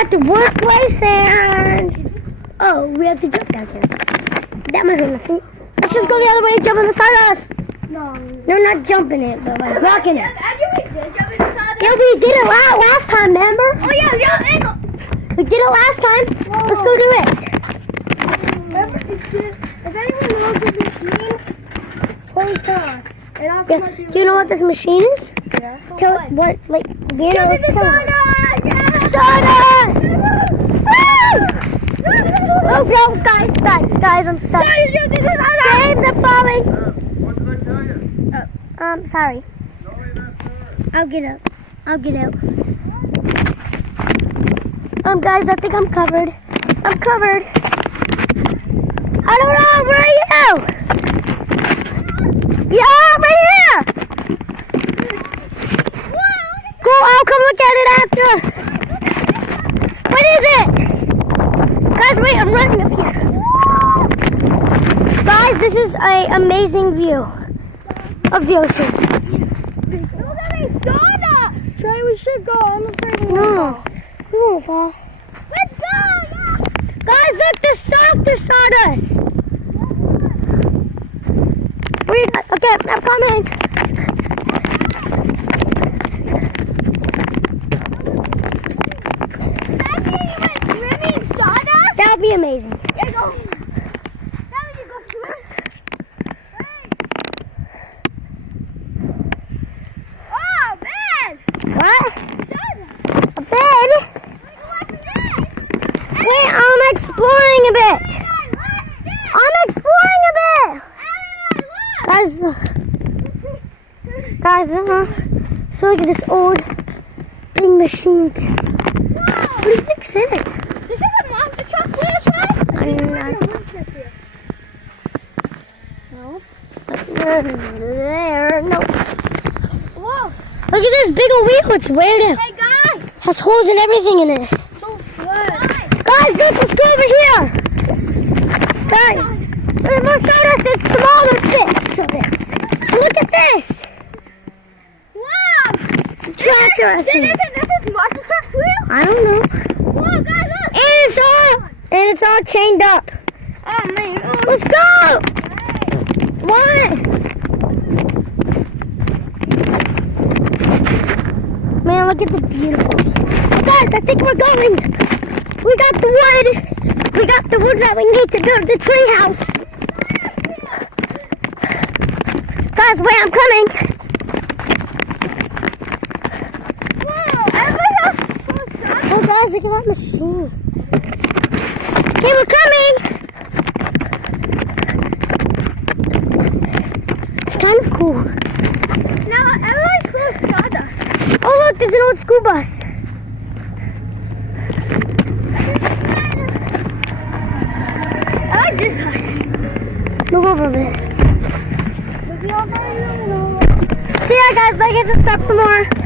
at the workplace and... Oh, we have to jump down here. That might hurt my feet. Let's just go the other way and jump in the Sawdust. No. No, not jumping it, but like rocking it. Yeah, Yeah, we did it last time, remember? oh yeah, angle. We did it last time. Let's go do it. Remember, if anyone knows the machine, please tell us. It also might be Do you know what this machine is? Yeah. Tell what, like, you know, This is Sawdust! Sawdust! Oh, no, guys, I'm stuck. James, I'm falling. What did I tell you? Sorry. No, you're not sorry. I'll get out. Guys, I think I'm covered. I don't know, where are you? Yeah, right here. Cool, I'll come look at it after. What is it? Guys, wait, I'm running up here. Guys, this is an amazing view of the ocean. Look at me, Sawdust! Trey, we should go. I'm afraid we won't No, go. we won't fall. Let's go! Yeah. Guys, look, there's softer Sawdust. Where you at? Okay, I'm coming. Imagine you went swimming in Sawdust? That would be amazing. Yeah, go. Now we can go swim. Oh, man! What? Sawdust. A bed? What's this? Wait, I'm exploring a bit. I'm exploring a bit. Guys, so look at this old big machine. What do you think's in it? This is a monster truck wheel, Trey? I don't know. No. There, no. Whoa. Look at this big old wheel. It's weird. It Hey, guys. has holes and everything in it. So good. Guys, look, let's go over here. Guys, there's more Sawdust and smaller bits of it. Look at this. Wow. It's a tractor, I think. This is monster truck wheel? I don't know. Whoa, guys, look. And it's all chained up. Oh, man. Oh, Let's go. What? Man, look at the beautiful. Oh, guys, I think we're going. We got the wood. We got the wood that we need to build the tree house. Guys, wait, I'm coming. whoa. Everybody else is so excited. Oh, guys, look at that machine. Okay, we're coming. It's kind of cool. Now, everybody's full of Sawdust. Oh, look, there's an old school bus. I like this guy. Move over a bit. Was he all right? No. See ya, guys. Like and subscribe for more.